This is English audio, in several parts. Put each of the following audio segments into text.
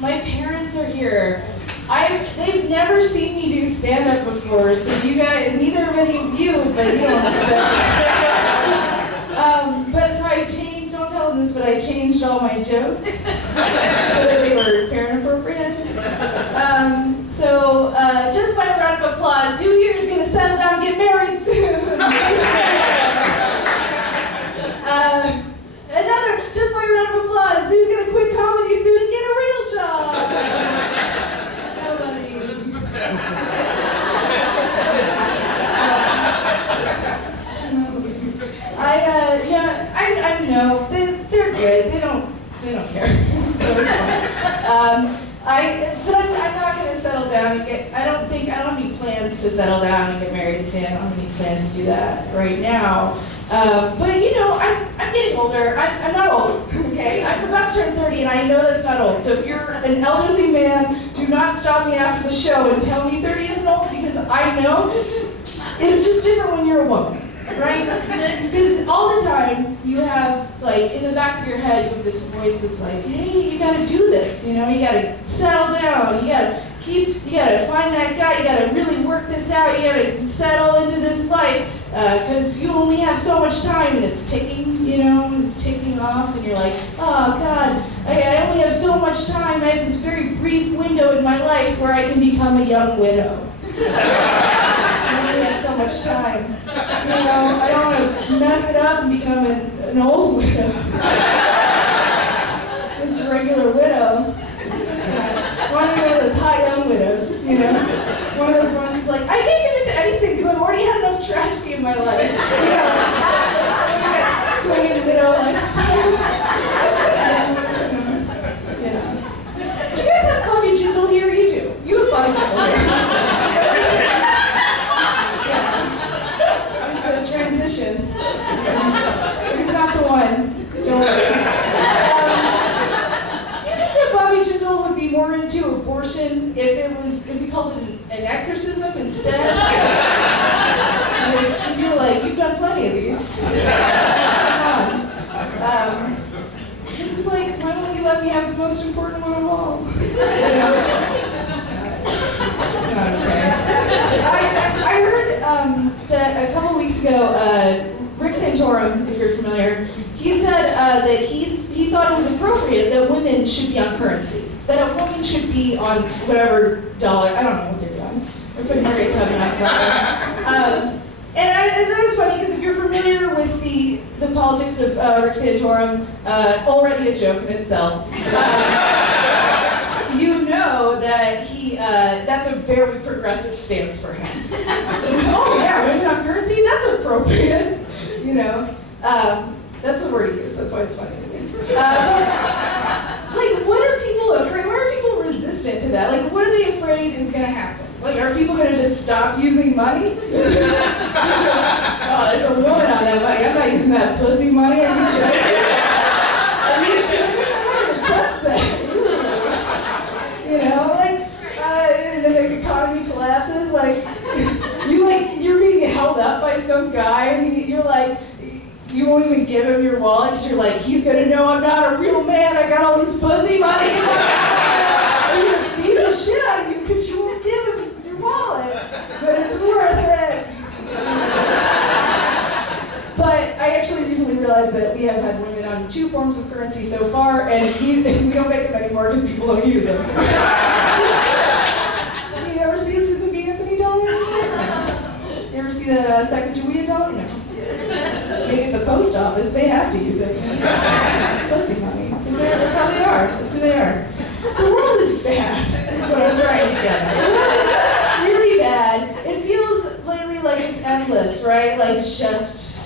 My parents are here. They've never seen me do stand-up before, so you guys, neither of any of you, but you don't have to judge me. But so I changed, don't tell them this, but I changed all my jokes so that they were parent appropriate. So just by a round of applause, who here is going to settle down and get married soon? Another, just by a round of applause, who's going to quit comedy soon and get a real job? Nobody. I know, they're good, they don't care, so it's fine. But I'm not going to settle down and I don't have any plans to settle down and get married soon. I don't have any plans to do that right now. But you know, I'm getting older. I'm not old, okay? I'm about to turn 30 and I know that's not old. So if you're an elderly man, do not stop me after the show and tell me 30 isn't old, because I know it's just different when you're a woman. Right? Because all the time you have, like, in the back of your head, you have this voice that's like, hey, you gotta do this, you know, you gotta settle down, you gotta find that guy, you gotta really work this out, you gotta settle into this life, because you only have so much time and it's ticking, you know, it's ticking off, and you're like, oh God, I only have so much time, I have this very brief window in my life where I can become a young widow. I only have so much time. You know, I don't want to mess it up and become an old widow. It's a regular widow. One of those high young widows, you know? One of those ones who's like, I can't commit to anything because I've already had enough tragedy in my life. You know, that swinging widow lifestyle. Yeah. Do you guys have coffee jingle here? You do. You have coffee jingle here. Transition. He's not the one. Don't worry. Do you think that Bobby Jindal would be more into abortion if we called it an exorcism instead? If you were like, you've done plenty of these. Come on. Because it's like, why won't you let me have the most important one of all? It's not okay. I heard that a couple weeks ago, Rick Santorum, if you're familiar, he said that he thought it was appropriate that women should be on currency. That a woman should be on whatever dollar, I don't know what they're doing. They're putting Harriet Tubman on something. And that was funny because if you're familiar with the politics of Rick Santorum, already a joke in itself, you know that that's a very progressive stance for him. Oh yeah, women on currency, that's appropriate. You know, that's the word he used, that's why it's funny to me. Like, what are people afraid, what are people resistant to that? Like, what are they afraid is gonna happen? Like, are people gonna just stop using money? Oh, there's a woman on that money, I'm not using that pussy money, are you joking? I'm not gonna touch that. You know, like, and then the economy collapses, like, you're being held up by some guy, and you're like, you won't even give him your wallet, because you're like, he's gonna know I'm not a real man, I got all this pussy money, and he just beats the shit out of you, because you won't give him your wallet, but it's worth it. But I actually recently realized that we have had women on 2 forms of currency so far, and we don't make them anymore because people don't use them. You ever see a Susan B. Anthony dollar? You ever see that Sacagawea dollar? No. Maybe at the post office, they have to use it. Pussy money. That's how they are. That's who they are. The world is bad. That's what I'm trying to get at. The world is really bad. It feels lately like it's endless, right? Like it's just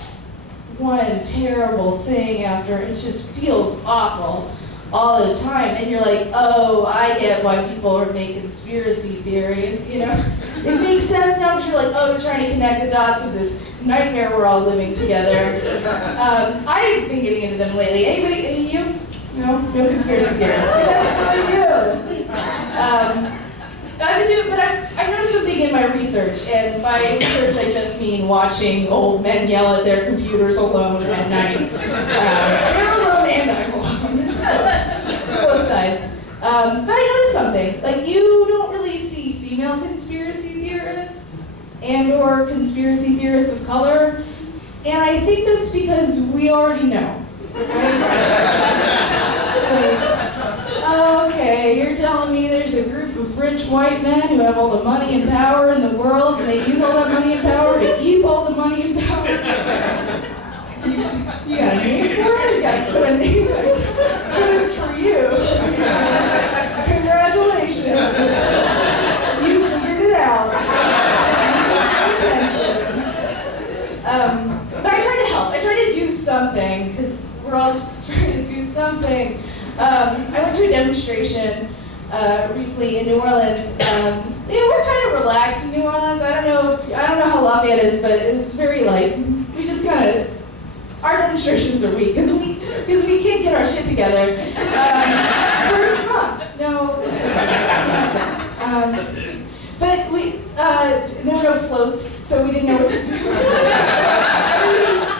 one terrible thing after. It just feels awful all the time. And you're like, oh, I get why people are making conspiracy theories, you know? It makes sense now that you're like, oh, you're trying to connect the dots of this nightmare we're all living together. I've been getting into them lately. Anybody, any of you? No conspiracy theories. Good for you. But I noticed something in my research, and by research I just mean watching old men yell at their computers alone at night. They're alone and I'm alone. It's both sides. But I noticed something. Like, you don't really see female conspiracy theorists and/or conspiracy theorists of color, and I think that's because we already know. Okay, you're telling me there's a group of rich white men who have all the money and power in the world, and they use all that money and power to keep all the money and power? You got a name for it? You got to put a name for it. Good for you. Congratulations. You figured it out. But I tried to help. I tried to do something, because we're all just trying to do something. I went to a demonstration recently in New Orleans. We're kind of relaxed in New Orleans. I don't know how Lafayette is, but it was very light. We just kind of, our demonstrations are weak because we can't get our shit together. We're drunk. No, it's okay. But there were no floats, so we didn't know what to do.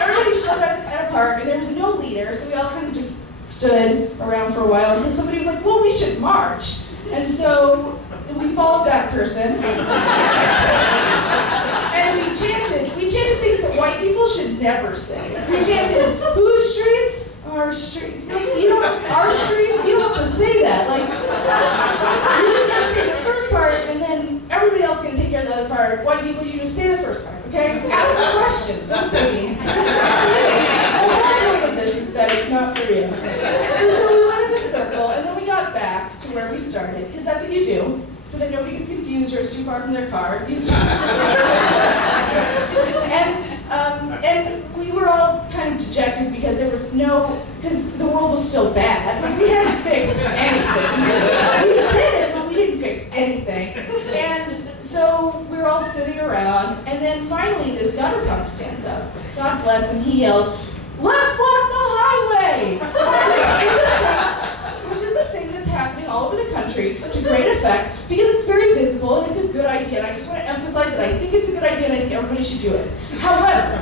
Everybody showed up at a park, and there was no leader, so we all kind of just stood around for a while until somebody was like, well, we should march. And so we followed that person. And we chanted things that white people should never say. We chanted, whose streets? Our streets. Our streets? You don't have to say that. Like, you just say the first part, and then everybody else can take care of the other part. White people, you just say the first part, okay? Ask the question, don't say the answer. The whole point of this is that it's not for you. And so we went in a circle, and then we got back to where we started, because that's what you do, so that nobody gets confused or is too far from their car. You start. And we were all kind of dejected because because the world was still bad. Like, we hadn't fixed anything. We did it, but we didn't fix anything. And so we were all sitting around, and then finally this gutter punk stands up. God bless him, he yelled, let's block the highway! Which is a thing that's happening all over the country to great effect, because it's very visible and it's a good idea, and I just want to emphasize that I think it's a good idea and I think everybody should do it. However,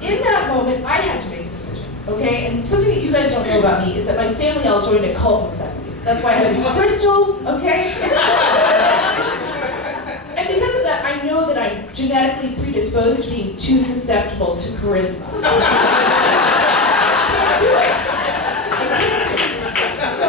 in that moment, I had to make a decision, okay? And something that you guys don't know about me is that my family all joined a cult in the 70s. That's why I have this crystal, okay? And because of that, I know that I'm genetically predisposed to being too susceptible to charisma. I can't do it. So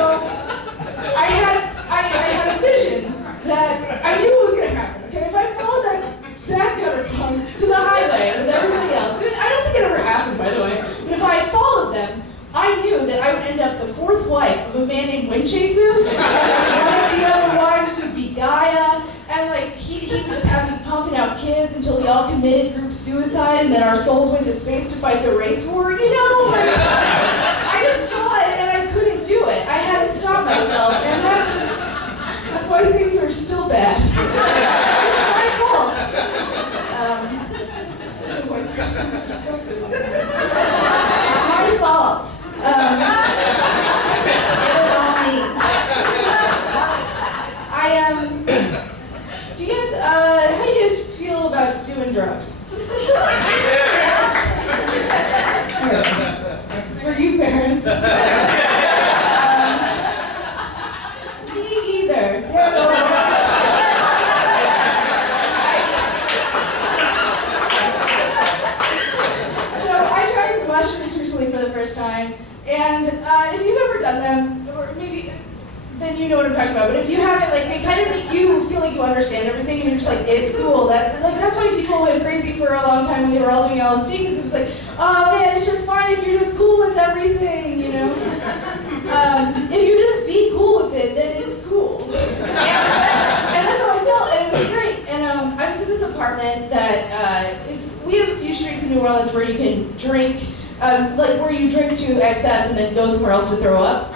I had a vision that I knew what was going to happen. Okay, if I followed that sad gutter punk to the highway with everybody else, I don't think it ever happened, by the way. But if I followed them, I knew that I would end up the fourth wife of a man named Winchester, and one of the other wives would be Gaia, and like he would just have me pumping out kids until we all committed group suicide, and then our souls went to space to fight the race war. You know, like, I just saw it and I couldn't do it. I had to stop myself, and that's why things are still bad. It's my fault. Such a white person perspective. It's my fault. It was all me. How do you guys feel about doing drugs? It's for you parents. Me either. So I tried mushrooms recently for the first time, and if you've ever done them, or maybe then you know what I'm talking about. But if you haven't, like, they kind of make you feel like you understand everything, and you're just like, it's cool. That's why people went crazy for a long time when they were all doing LSD, because it was like, oh man, it's just fine if you're just cool with everything, you know. If you just be cool with it, then it's cool. And that's how I felt, and it was great. And I was in this apartment that we have a few streets in New Orleans where you can drink. Where you drink to excess and then go somewhere else to throw up.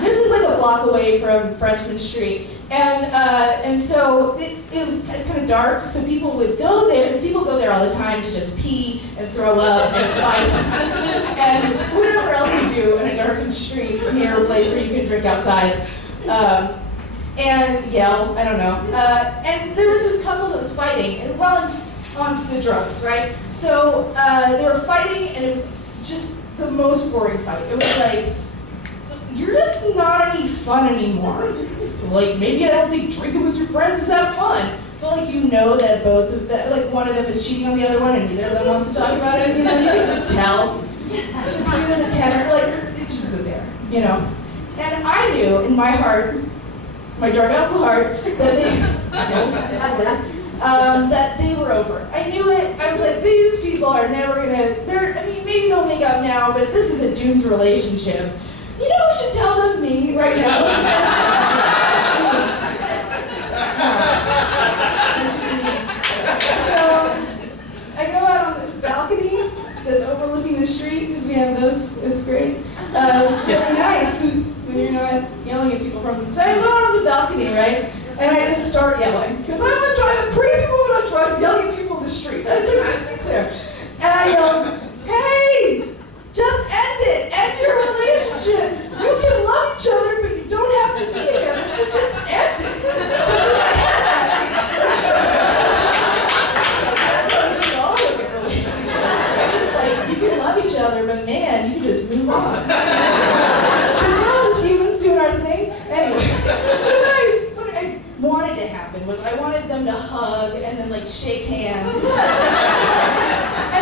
This is like a block away from Frenchman Street, and so it's kind of dark. So people would go there. People go there all the time to just pee and throw up and fight and whatever else you do in a darkened street near a place where you can drink outside and yell. I don't know. And there was this couple that was fighting, and on the drugs, right? So they were fighting, and it was just the most boring fight. It was like you're just not any fun anymore. Like, maybe I don't think drinking with your friends is that fun. But like, you know that both of them, like one of them is cheating on the other one and neither of them wants to talk about it, you know, you can just tell. Just hear the tenor, like, it's just there, you know. And I knew in my heart, my drug alcohol heart, that they were over. I knew it. I was like, these people are never gonna, I mean, maybe they'll make up now, but this is a doomed relationship. You know who should tell them? Me, right now. So, I go out on this balcony that's overlooking the street, because we have those, it's great. It's really nice when you're not yelling at people from, so I go out on the balcony, right? And I just start yelling, because I'm a crazy woman on drugs yelling at people in the street. Let's just be clear. And I yell, hey, just end it. End your relationship. You can love each other, but you don't have to be together, so just end it. That's how we should all look at relationships, right? It's like, you can love each other, but man, you can just move on. Because we're all just humans doing our thing. Anyway, so what I wanted to happen was I wanted them to hug and then like shake hands. And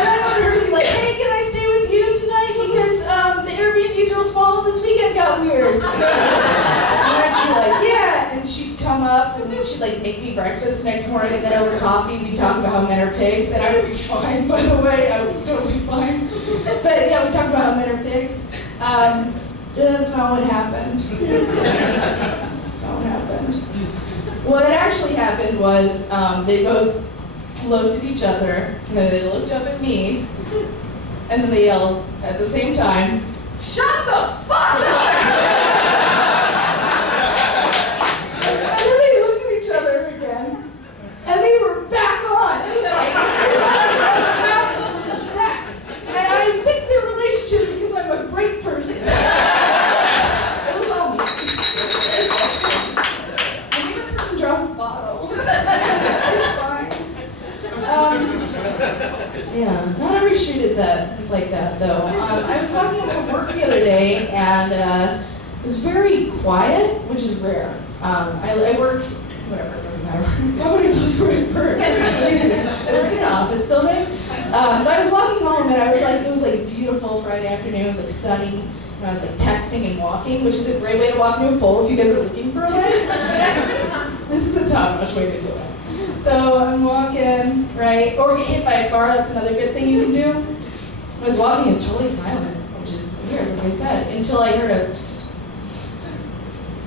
I wanted her to be like, hey, can I stay with you tonight? Because the Airbnb's real small and this weekend got weird. And I'd be like, yeah. And she'd come up and then she'd like make me breakfast the next morning and then over coffee we'd talk about how men are pigs. And I would be fine, by the way. I would be totally fine. But yeah, we talked about how men are pigs. That's not what happened. That's not what happened. What actually happened was they both looked at each other, and then they looked up at me, and then they yelled at the same time, "Shut the fuck up!" And then they looked at each other again, and they were back on. It was like, just that. And I fixed their relationship because I'm a great person. It was all me. Drop a bottle. It's fine. Yeah, not every street is like that though. I was walking home from work the other day and it was very quiet, which is rare. I work, whatever, it doesn't matter. Why would I tell you where I work? It's crazy. I work in an office building. But I was walking home and I was like, it was like a beautiful Friday afternoon. It was like sunny. And I was like texting and walking, which is a great way to walk into a pole if you guys are looking for a way. This is a top-notch way to do it. So I'm walking, right? Or get hit by a car, that's another good thing you can do. I was walking, it's totally silent, which is weird, like I said, until I heard a psst,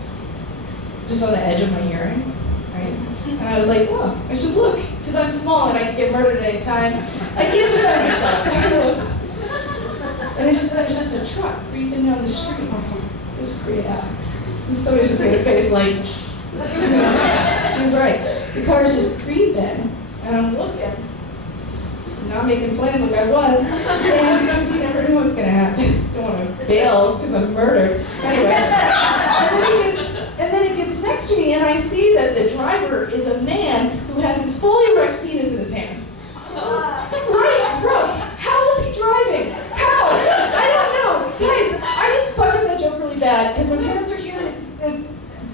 psst, just on the edge of my hearing, right? And I was like, oh, I should look, because I'm small and I can get murdered at any time. I can't defend myself, so I'm gonna look. And it's just a truck creeping down the street. Just somebody just made a face like, she was right. The car's just creeping, and I'm looking. I'm not making plans like I was, and because you never know what's gonna happen. Don't want to bail because I'm murdered. Anyway, and then it gets next to me, and I see that the driver is a man who has his fully erect penis in his hand. Right, gross. How is he driving? How? I don't know. Guys, I just fucked up that joke really bad, because when parents are here, it's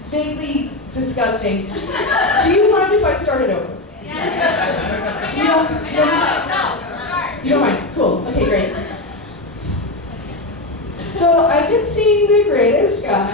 vaguely disgusting. Do you mind if I start it over? Yeah. Do you know? No. You don't mind? Cool. Okay, great. So I've been seeing the greatest guy.